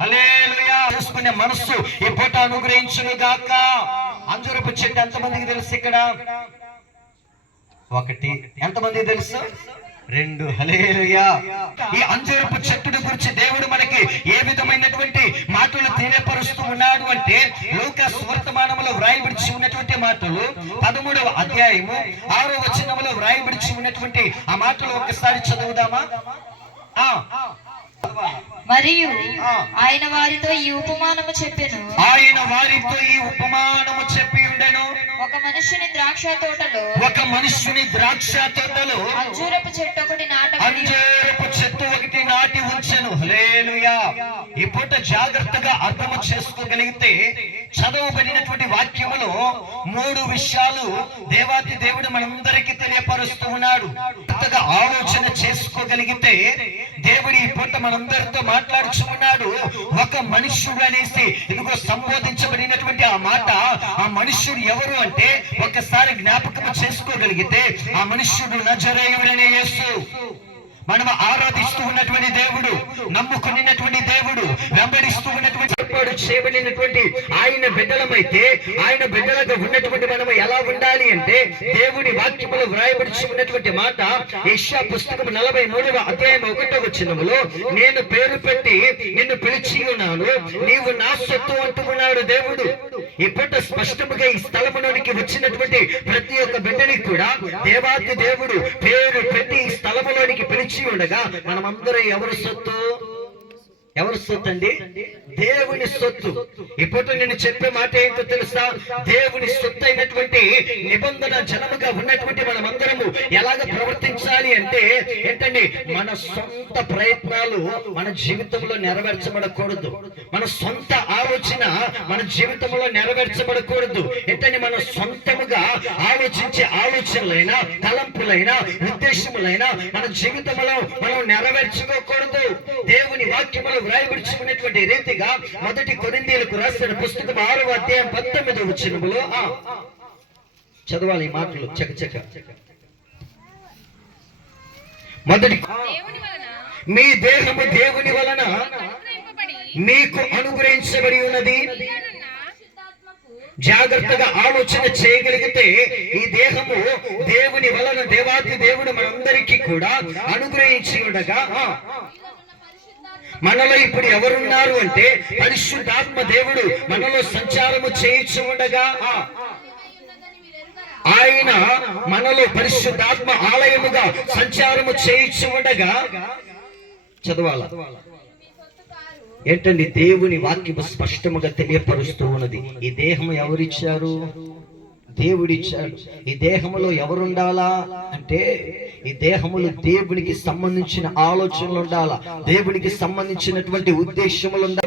చేసుకునే మనస్సు ఈ పూట అనుగ్రహించును గాక అంజూరపు చెట్టు ఎంతమందికి తెలుసు ఇక్కడ? ఒకటి. ఎంతమంది తెలుసు? రెండు. హలేలుయా ఈ అంజూరపు చెట్టుని గురించి దేవుడు మనకి ఏ విధమైనటువంటి మాటలు తెలియపరుస్తూ ఉన్నాడు అంటే లోక స్వర్తమానములో వ్రాయబడిచి ఉన్నటువంటి మాటలు పదమూడవ అధ్యాయము ఆరో వచనములో వ్రాయబడిచి ఉన్నటువంటి ఆ మాటలు ఒకసారి చదువుదామా? మరియు. ఆయన వారితో ఈ ఉపమానము చెప్పెను. ఆయన వారితో ఈ ఉపమానము చెప్పి ఉండెను. ఒక మనుష్యుని ద్రాక్ష తోటలో ఒక మనుష్యుని ద్రాక్ష తోటలో అంజూరపు చెట్టు ఒకటి నాటబడి అంజూరపు చెట్టు ఒకటి నాటి ఉంచెను. హల్లెలూయా. ఈ పూట జాగ్రత్తగా అర్థం చేసుకోగలిగితే చదవబడినటువంటి వాక్యములో మూడు విషయాలు దేవాది దేవుడు మనందరికీ తెలియపరుస్తూ ఉన్నాడు. కొత్తగా ఆలోచన చేసుకోగలిగితే దేవుడు ఈ పూట మనందరితో మాట్లాడుచున్నాడు. ఒక మనుష్యుడు అనేసి ఇదిగో సంబోధించబడినటువంటి ఆ మాట ఆ మనుష్యుడు ఎవరు అంటే ఒకసారి జ్ఞాపకం చేసుకోగలిగితే ఆ మనుష్యుడు నజరేయుడనే యేసు. మనం ఆరాధిస్తూ ఉన్నటువంటి దేవుడు నమ్ముకున్నటువంటి దేవుడు వెంబడిస్తూ ఏర్పాటు చేయబడినటువంటి ఆయన బిడ్డలమైతే ఆయన బిడ్డలుగా ఉన్నటువంటి మనం ఎలా ఉండాలి అంటే దేవుని వాక్యములో వ్రాయబడిచి ఉన్నటువంటి మాట యెషయా పుస్తకం నలభై మూడవ అధ్యాయం ఒకటో వచ్చినములో నేను పేరు పెట్టి నిన్ను పిలిచి ఉన్నాను నీవు నా సొత్తు అంటున్నాడు దేవుడు. ఇప్పటి స్పష్టముగా ఈ స్థలములోనికి వచ్చినటువంటి ప్రతి ఒక్క బిడ్డని కూడా దేవాది దేవుడు పేరు పెట్టి ఈ స్థలములోనికి పిలిచి ఉండగా మనమందరం ఎవరు సొత్తు? ఎవరి సొత్తు అండి దేవుని సొత్తు. ఇప్పుడు నేను చెప్పే మాట ఏంటో తెలుసా? దేవుని సొత్తు అయినటువంటి నిబంధన జనముగా ఉన్నటువంటి మనమందరము ఎలాగ ప్రవర్తించాలి అంటే ఏంటండి? మన సొంత ప్రయత్నాలు మన జీవితంలో నెరవేర్చబడకూడదు. మన సొంత ఆలోచన మన జీవితంలో నెరవేర్చబడకూడదు. ఏంటంటే మన సొంతముగా ఆలోచించే ఆలోచనలైనా తలంపులైనా ఉద్దేశములైనా మన జీవితంలో మనం నెరవేర్చుకోకూడదు. దేవుని వాక్యములు రీతిగా మొదటి కొరిందీలకు రాసిన పుస్తకం ఆరవ అధ్యాయం పంతొమ్మిది వచ్చినములో ఆ, చదవాలి ఈ మాటలు చక చక. మొదటి దేవుని వలన? మీ దేహము దేవుని వలన మీకు అనుగ్రహించబడి ఉన్నది. జాగ్రత్తగా ఆలోచన చేయగలిగితే ఈ దేహము దేవుని వలన దేవాది దేవుడు మనందరికీ కూడా అనుగ్రహించి ఉండగా మనలో ఇప్పుడు ఎవరున్నారు అంటే పరిశుద్ధాత్మ దేవుడు మనలో సంచారము చేయించి ఉండగా ఆయన మనలో పరిశుద్ధాత్మ ఆలయముగా సంచారము చేయించి ఉండగా చదవాల. ఏంటండి దేవుని వాక్యము స్పష్టముగా తెలియపరుస్తూ ఉన్నది? ఈ దేహం ఎవరిచ్చారు? దేవుడిచ్చాడు. ఈ దేహములో ఎవరుండాలా? అంటే ఈ దేహములు దేవునికి సంబంధించిన ఆలోచనలు ఉండాలా? దేవునికి సంబంధించినటువంటి ఉద్దేశములు ఉండాలి?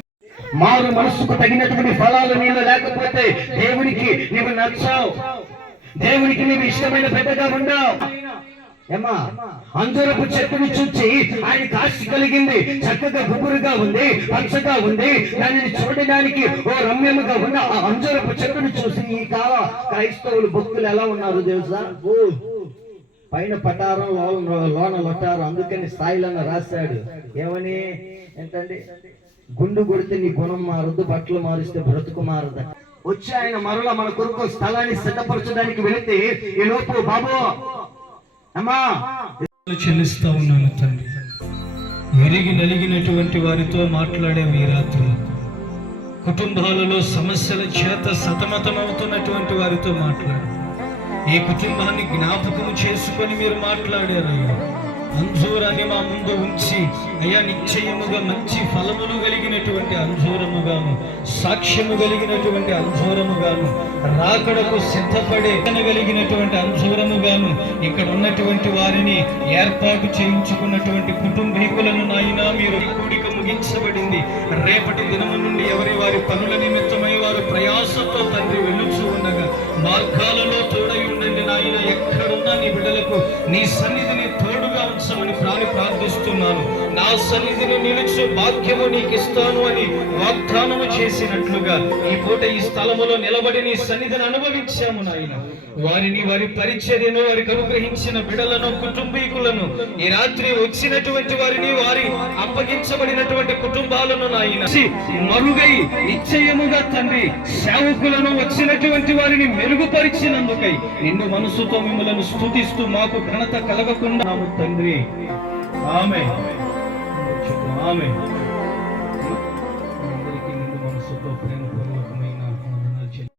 మారు మనసుకు తగినటువంటి ఫలాలు నీళ్ళు లేకపోతే దేవునికి నీవు నచ్చావు. దేవునికి నీవు ఇష్టమైన పెద్దగా ఉండవు. ఏమా అంజూరపు చెట్టుని చూచి ఆయన కాశి కలిగింది. చక్కగా గుబురుగా ఉంది పచ్చగా ఉంది. దానిని చూడడానికి ఓ రమ్యముగా ఉన్న ఆ అంజరపు చెట్టుని చూసి ఈ కాల క్రైస్తవులు భక్తులు ఎలా ఉన్నారు తెలుసా? ఓ. పైన పటారం లోన లోన లొటారం అందుకని స్థాయిలను రాశాడు. ఏమని? ఏంటండి? గుండు కొడితే నీ గుణం మారదు బట్టలు మారిస్తే బ్రతుకు మారదు వచ్చి ఆయన మరలా మన కొరకు స్థలాన్ని సిద్ధపరచడానికి వెళితే ఈ లోపు బాబు అమ్మా! చెల్లిస్తా ఉన్నాను తండ్రి. విరిగి నలిగినటువంటి వారితో మాట్లాడే ఈ రాత్రి. కుటుంబాలలో సమస్యల చేత సతమతమవుతున్నటువంటి వారితో మాట్లాడు. ఈ కుటుంబాన్ని జ్ఞాపకం చేసుకొని మీరు మాట్లాడారయ్యా అంజూరాన్ని మా ముందు ఉంచి అయ్యా నిశ్చయముగా మంచి ఫలములు కలిగినటువంటి అంజూరముగాను సాక్ష్యము కలిగినటువంటి అంజూరముగాను రాకడకు సిద్ధపడే కలిగినటువంటి అంజూరముగాను ఇక్కడ ఉన్నటువంటి వారిని ఏర్పాటు చేయించుకున్నటువంటి కుటుంబీకులను నాయన మీరు కూడిక ముగించబడింది. రేపటి దినము నుండి ఎవరి వారి పనుల నిమిత్తమై వారు ప్రయాసంతో తండ్రి వెళ్ళుచూ ఉండగా మార్గాలలో తోడై నాయన ఎక్కడున్నా నీ బిడ్డలకు నీ సన్నిధిని తోడుగా ఉంచమని ప్రాణి ప్రార్థిస్తున్నాను. నా సన్నిధిని నిలుచు భాగ్యము నీకు ఇస్తాను అని వాగ్దానము చేసినట్లుగా ఈ పూట ఈ స్థలములో నిలబడి నీ సన్నిధిని అనుభవించాము నాయన. వారిని వారి పరిచర్యను వారికి అనుగ్రహించిన బిడలను కుటుంబీకులను ఈ రాత్రి వచ్చినటువంటి వారిని వారి అప్పగించబడినటువంటి కుటుంబాలను నాయన మరుగై నిశ్చయముగా తండ్రి సేవకులను వచ్చినటువంటి వారిని మెరుగుపరిచినందుకై నిన్ను మనసుతో మిమ్మలను స్థుతిస్తూ మాకు ఘనత కలగకుండా తండ్రి. ఆమె ఆమె